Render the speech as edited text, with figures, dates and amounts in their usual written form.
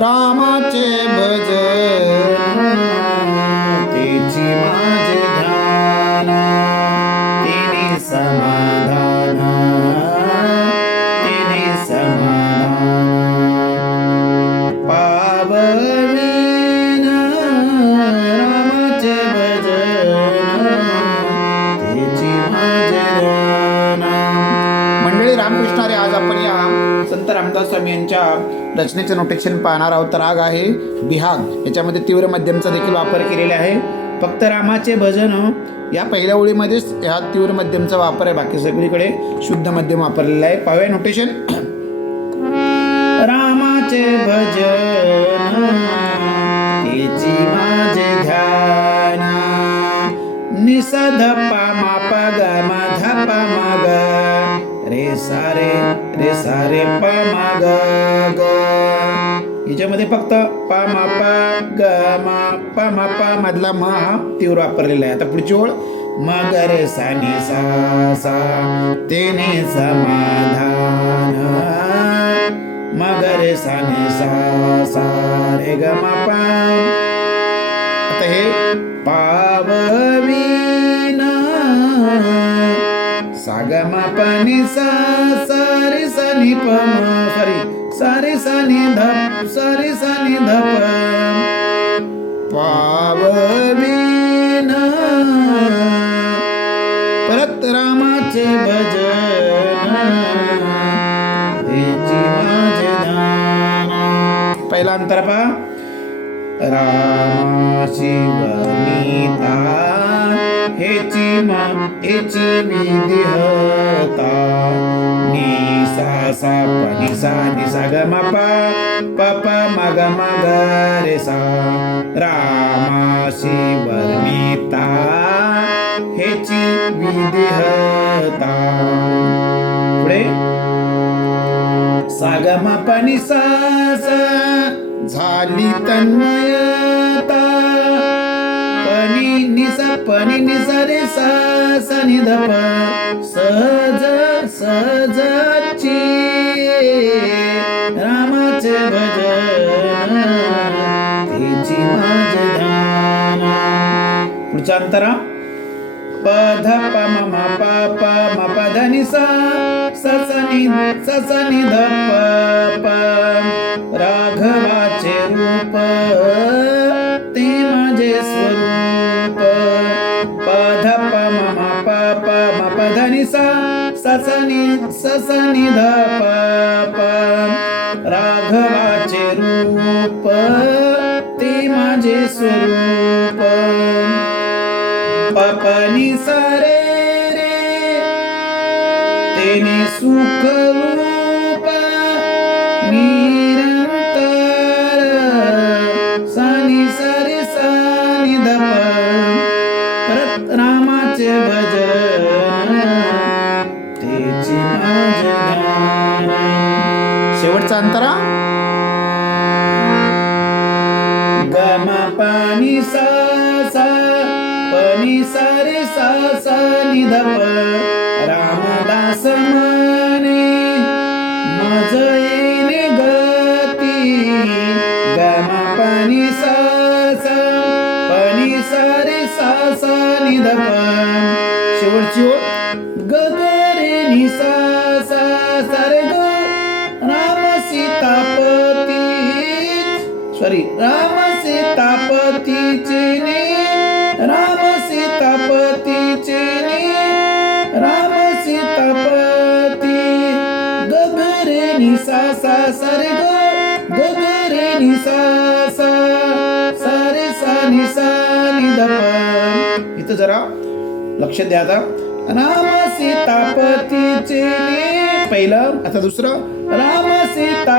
रामाचे भजन तेची माझे ध्यान, तिने समाधान, तिने समाधान पाववीन रामाचे भजन तेची माझे ध्यान. मंडळी रामकृष्ण हरी, आज आपण या संत रामदास स्वामी यांच्या रचनेचे नोटेशन पाहणार आहोत. राग आहे बिहाग, याच्यामध्ये तीव्र मध्यमचा देखील वापर केलेला आहे. फक्त रामाचे भजन या पहिल्या ओळीमध्येच ह्या तीव्र मध्यमचा वापर आहे, बाकी सगळीकडे शुद्ध मध्यम वापरलेला आहे. पाहूया नोटेशन. रामाचे भजन तेची माझे ध्यान, निस धपा माप ग म धपा मग रे सारे प ग ग. याच्यामध्ये फक्त प म प ग म प म प मधला म हा तीव्र वापरलेला आहे. आता पुढची ओळ म ग रे सा नि सा सा तेने समाधान, म ग रे सा नि सा सा रे ग म प. आता हे पाववीन सा ग म प नि सा सा रे सा नि प म सा रे सा नि ध सा रे सा नि ध प. पाववीन परत रामाचे भजन तेची माझे ध्यान. पहिला अंतर पहा. रामाची वनिता हेची विधिहता, नि सा सा प नि सा ग म प प प म ग रे सा. रामाशी वर्णिता हेची विधिहता. पुढे सा ग म प नि सा सा झाली तन्मयता, पनी निसा रे सा सा नि ध प. सहज सहजची रामाचे भजन तेची माझे ध्यान. पुढचा अंतरा प ध प म म प प म प ध नि सा स स नि ध प प. राघवाचे रूप ते माझे स्वरूप, प ध प म म प प म प ध नि सा स स नि ध प प. राघवाचे रूप ते माझे स्वरूप, प प नि सा रे रे तेने सुख रूप निरंतर, सा नि सा रे सा नि ध प. परत रामाचे भजन तेची माझे ध्यान. शेवटचा अंतरा ग म प नि सा सा प नि सा रे सा सा नि ध प. रामदास म्हणे मज येणे गती, ग म प नि सा सा प नि सा रे सा सा नि ध प. शेवटची ओळ ग ग रे नि सा सा सा रे ग. राम सीतापती राम सीतापतीचे ने, राम सीतापतीचे ने, राम सीतापती. ग ग रे नि सा सा सा रे ग, ग ग रे नि सा सा सा रे सा नि ध प. इथं जरा लक्ष द्या. आता राम सीतापतीचे ने पहिलं, आता दुसरं राम सीता